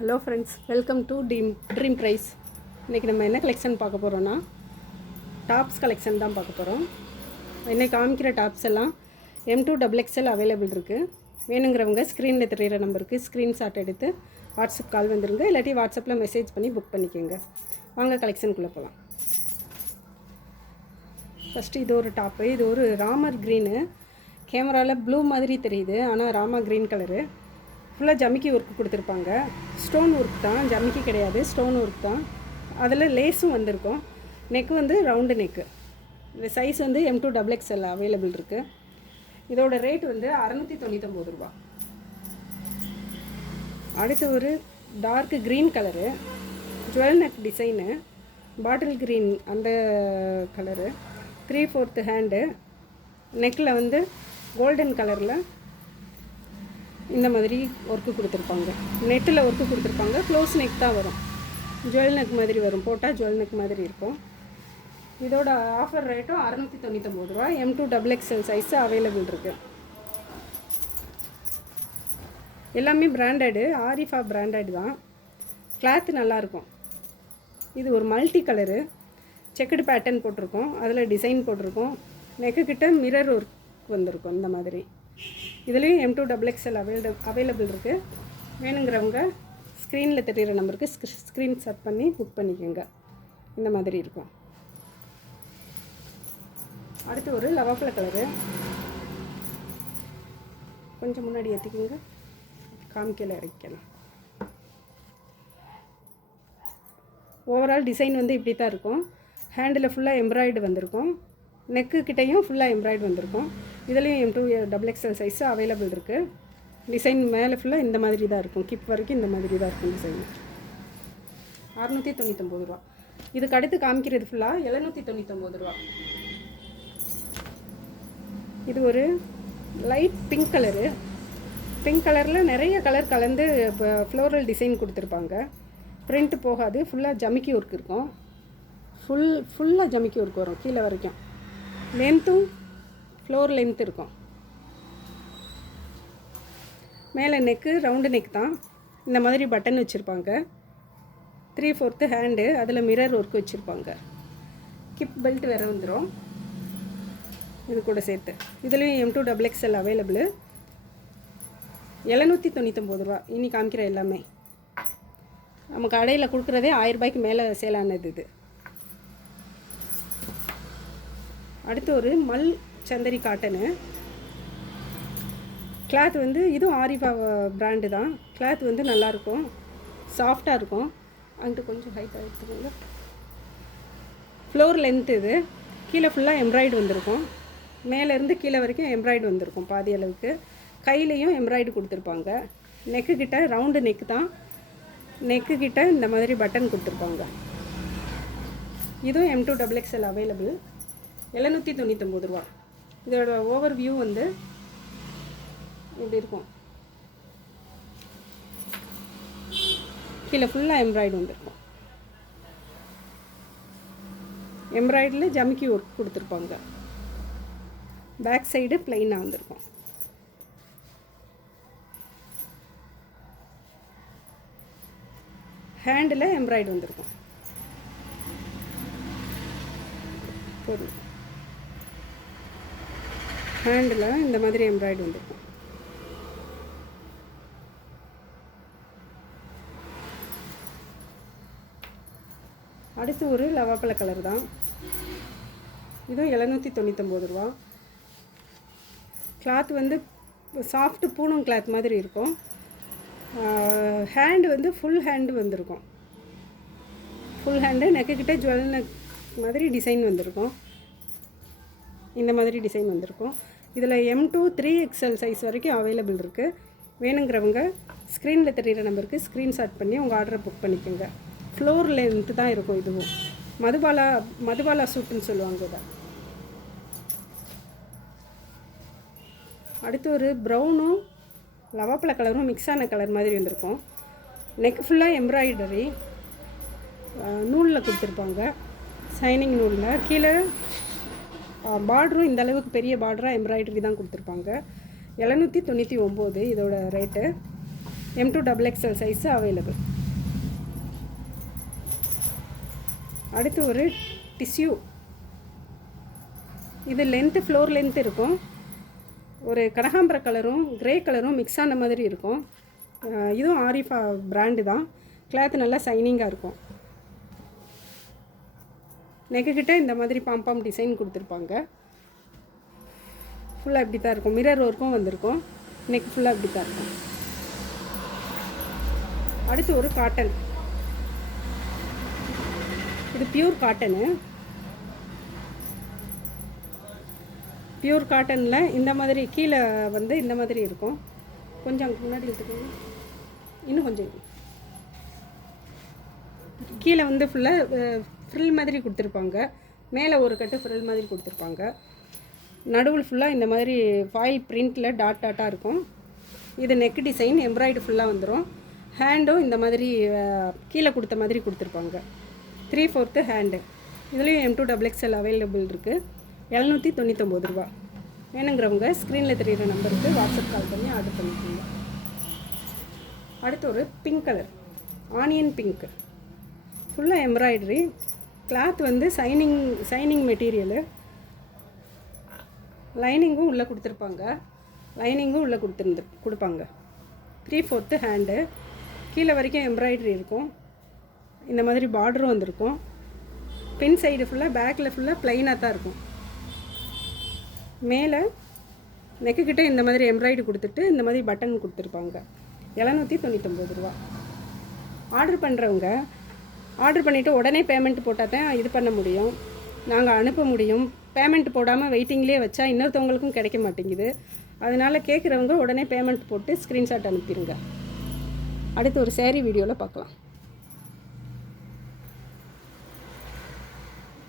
Hello friends, welcome to dream price. இன்றைக்கி நம்ம என்ன கலெக்ஷன் பார்க்க போகிறோன்னா டாப்ஸ் கலெக்ஷன் தான் பார்க்க போகிறோம். இன்றைக்கி காமிக்கிற டாப்ஸ் எல்லாம் M2XXL அவைலபிள் இருக்குது. வேணுங்கிறவங்க ஸ்க்ரீனில் தெரிகிற நம்பருக்கு ஸ்க்ரீன்ஷாட் எடுத்து வாட்ஸ்அப் கால் வந்துடுங்க, இல்லாட்டி வாட்ஸ்அப்பில் மெசேஜ் பண்ணி புக் பண்ணிக்கோங்க. வாங்க கலெக்ஷனுக்குள்ளே போகலாம். ஃபஸ்ட்டு இது ஒரு டாப்பு. இது ஒரு ராமர் க்ரீனு. கேமராவில் ப்ளூ மாதிரி தெரியுது, ஆனால் ராமா க்ரீன் கலரு. ஃபுல்லாக ஜமிக்கி ஒர்க் கொடுத்துருப்பாங்க. ஸ்டோன் ஒர்க் தான், ஜமிக்கி கிடையாது, ஸ்டோன் ஒர்க் தான். அதில் லேஸும் வந்திருக்கும். நெக்கு வந்து ரவுண்டு நெக்கு. இந்த சைஸ் வந்து M2XXL அவைலபிள் இருக்குது. இதோட ரேட் வந்து 699 ரூபா. அடுத்து ஒரு dark green colour, jewel neck design, bottle green அந்த கலரு, 3/4 ஹேண்டு. நெக்கில் வந்து கோல்டன் கலரில் இந்த மாதிரி ஒர்க்கு கொடுத்துருப்பாங்க. நெட்டில் ஒர்க்கு கொடுத்துருப்பாங்க. க்ளோஸ் நெக் தான் வரும், ஜுவல் நெக் மாதிரி வரும். போட்டால் ஜுவல் நெக் மாதிரி இருக்கும். இதோட ஆஃபர் ரேட்டும் 699 ரூபா. M2XXL சைஸு அவைலபிள் இருக்குது. எல்லாமே பிராண்டடு, ஆரிஃபா பிராண்டட் தான். கிளாத்து நல்லாயிருக்கும். இது ஒரு மல்டி கலரு, செக்குடு பேட்டர்ன் போட்டிருக்கோம், அதில் டிசைன் போட்டிருக்கோம். நெக்கு கிட்ட மிரர் ஒர்க் வந்திருக்கும் இந்த மாதிரி. இதுலேயும் M2XXL அவைலபிள் இருக்குது. வேணுங்கிறவங்க ஸ்க்ரீனில் தெரிகிற நம்பருக்கு ஸ்க்ரீன்ஷாட் பண்ணி புக் பண்ணிக்கோங்க. இந்த மாதிரி இருக்கும். அடுத்து ஒரு லவாப்பில் கலரு, கொஞ்சம் முன்னாடி ஏற்றிக்கோங்க, காமிக்கல இறக்கலாம். ஓவரால் டிசைன் வந்து இப்படி தான் இருக்கும். ஹேண்டில் ஃபுல்லாக எம்ப்ராய்டு வந்திருக்கும். நெக்கு கிட்டையும் ஃபுல்லாக எம்ப்ராய்டு வந்திருக்கும். இதுலேயும் M2XXL சைஸு அவைலபிள் இருக்குது. டிசைன் மேலே ஃபுல்லாக இந்த மாதிரி தான் இருக்கும். கிப் வரைக்கும் இந்த மாதிரி தான் இருக்கும் டிசைன். 699 ரூபா. இதுக்கு அடுத்து காமிக்கிறது ஃபுல்லாக 799 ரூபா. இது ஒரு லைட் பிங்க் கலரு. பிங்க் கலரில் நிறைய கலர் கலந்து ஃப்ளோரல் டிசைன் கொடுத்துருப்பாங்க. பிரிண்ட் போகாது, ஃபுல்லாக ஜமிக்கி ஒர்க் இருக்கும். ஃபுல்லாக ஜமிக்கி ஒர்க் வரும் கீழே வரைக்கும். லென்த்தும் ஃப்ளோர் லென்த் இருக்கும். மேலே நெக்கு ரவுண்டு நெக் தான். இந்த மாதிரி பட்டன் வச்சுருப்பாங்க. 3/4 ஹேண்டு, அதில் மிரர் ஒர்க் வச்சுருப்பாங்க. கிப் பெல்ட் வேறு வந்துடும் இது கூட சேர்த்து. இதுலேயும் M2XXL அவைலபிள். 799 ரூபா. இனி காமிக்கிற எல்லாமே நம்ம கடையில் கொடுக்குறதே 1000 ரூபாய்க்கு மேலே சேலானது இது. அடுத்து ஒரு மல் சந்தரி காட்டனு. கிளாத் வந்து இதுவும் ஆரிஃபா பிராண்டு தான். கிளாத் வந்து நல்லாயிருக்கும், சாஃப்டாக இருக்கும். அங்கிட்டு கொஞ்சம் ஹைட்டாக எடுத்துக்கோங்க. ஃப்ளோர் லென்த் இது. கீழே ஃபுல்லாக எம்ப்ராய்டு வந்திருக்கும். மேலேருந்து கீழே வரைக்கும் எம்ப்ராய்டு வந்திருக்கும் பாதி அளவுக்கு. கையிலையும் எம்ப்ராய்டு கொடுத்துருப்பாங்க. நெக்கு கிட்ட ரவுண்டு நெக்கு தான். நெக்கு கிட்ட இந்த மாதிரி பட்டன் கொடுத்துருப்பாங்க. இதுவும் M2XXL அவைலபிள். 799 ரூபா. இதோட ஓவர் வியூ வந்து இப்படி இருக்கும். கீழே ஃபுல்லாக எம்ப்ராய்டு வந்துருக்கும். எம்ப்ராய்டில் ஜமிக்கி ஒர்க் கொடுத்துருப்பாங்க. பேக் சைடு பிளைனாக வந்திருக்கும். ஹேண்டில் எம்ப்ராய்டு வந்திருக்கும். பொருள் ஹேண்டில் இந்த மாதிரி எம்ப்ராய்டு வந்துருக்கும். அடுத்து ஒரு லவாப்பழ கலர் தான். இதுவும் 799 ரூபா. கிளாத் வந்து சாஃப்ட் பூனம் கிளாத் மாதிரி இருக்கும். ஹேண்டு வந்து ஃபுல் ஹேண்டு வந்திருக்கும். Full hand. நெக்குக்கிட்ட ஜுவல் நெக் மாதிரி டிசைன் வந்திருக்கும். இந்த மாதிரி டிசைன் வந்திருக்கும். இதில் M2XXL சைஸ் வரைக்கும் அவைலபிள் இருக்குது. வேணுங்கிறவங்க ஸ்க்ரீனில் தெரிகிற நம்பருக்கு ஸ்க்ரீன்ஷாட் பண்ணி உங்கள் ஆர்டரை புக் பண்ணிக்கோங்க. ஃப்ளோர் லென்த்து தான் இருக்கும். இதுவும் மதுபாலா சூட்டுன்னு சொல்லுவாங்க இதை. அடுத்து ஒரு ப்ரௌனும் லவாப்பழ கலரும் மிக்ஸான கலர் மாதிரி வந்திருக்கும். நெக் ஃபுல்லாக எம்ப்ராய்டரி நூலில் கொடுத்துருப்பாங்க, ஷைனிங் நூலில். கீழே பார்டரும் இந்த அளவுக்கு பெரிய பார்டராக எம்ப்ராய்டரி தான் கொடுத்துருப்பாங்க. 799 இதோட ரேட்டு. M2XXL size available. அடுத்து ஒரு டிஷ்யூ. இது லென்த்து ஃப்ளோர் லென்த் இருக்கும். ஒரு கனகாம்பர கலரும் கிரே கலரும் மிக்ஸ் ஆன மாதிரி இருக்கும். இதுவும் ஆரிஃபா பிராண்டு தான். கிளாத் நல்லா சைனிங்காக இருக்கும். நெக்குக்கிட்ட இந்த மாதிரி பாம்பாம் டிசைன் கொடுத்துருப்பாங்க. ஃபுல்லாக இப்படி தான் இருக்கும். மிரர் ஒர்க்கும் வந்திருக்கும். நெக் ஃபுல்லாக இப்படி தான் இருக்கும். அடுத்து ஒரு காட்டன். இது பியூர் காட்டனு. பியூர் காட்டனில் இந்த மாதிரி கீழே வந்து இந்த மாதிரி இருக்கும். கொஞ்சம் முன்னாடி எடுத்துக்கோங்க. இன்னும் கொஞ்சம் கீழே வந்து ஃபுல்லாக ஃப்ரில் மாதிரி கொடுத்துருப்பாங்க. மேலே ஒரு கட்டு ஃப்ரில் மாதிரி கொடுத்துருப்பாங்க. நடுவில் ஃபுல்லாக இந்த மாதிரி ஃபாயில் பிரிண்டில் டாட் டாட்டாக இருக்கும். இது நெக் டிசைன் எம்ப்ராய்டு ஃபுல்லாக வந்துடும். ஹேண்டும் இந்த மாதிரி கீழே கொடுத்த மாதிரி கொடுத்துருப்பாங்க. 3/4 ஹேண்டு. இதுலேயும் M2XXL அவைலபிள் இருக்குது. 799 ரூபா. வேணுங்கிறவங்க ஸ்க்ரீனில் தெரிகிற நம்பருக்கு வாட்ஸ்அப் கால் பண்ணி ஆர்டர் பண்ணிக்கோங்க. அடுத்து ஒரு பிங்க் கலர், ஆனியன் பிங்க். ஃபுல்லாக எம்ப்ராய்டரி. கிளாத் வந்து சைனிங் மெட்டீரியலு. லைனிங்கும் உள்ளே கொடுத்துருப்பாங்க. கொடுப்பாங்க. 3/4 ஹேண்டு. கீழே வரைக்கும் எம்ப்ராய்டரி இருக்கும். இந்த மாதிரி பார்டரும் வந்திருக்கும். பின் சைடு ஃபுல்லாக பேக்கில் ஃபுல்லாக ப்ளைனாக தான் இருக்கும். மேலே நெக்குக்கிட்ட இந்த மாதிரி எம்ப்ராய்டரி கொடுத்துட்டு இந்த மாதிரி பட்டன் கொடுத்துருப்பாங்க. 799 ரூபா. ஆர்டர் பண்ணுறவங்க ஆர்டர் பண்ணிவிட்டு உடனே பேமெண்ட் போட்டால் தான் இது பண்ண முடியும், நாங்கள் அனுப்ப முடியும். பேமெண்ட் போடாமல் வெயிட்டிங்லேயே வச்சா இன்னொருத்தவங்களுக்கும் கிடைக்க மாட்டேங்குது. அதனால் கேட்குறவங்க உடனே பேமெண்ட் போட்டு ஸ்க்ரீன்ஷாட் அனுப்பிடுங்க. அடுத்து ஒரு சேரீ வீடியோவில் பார்க்கலாம்.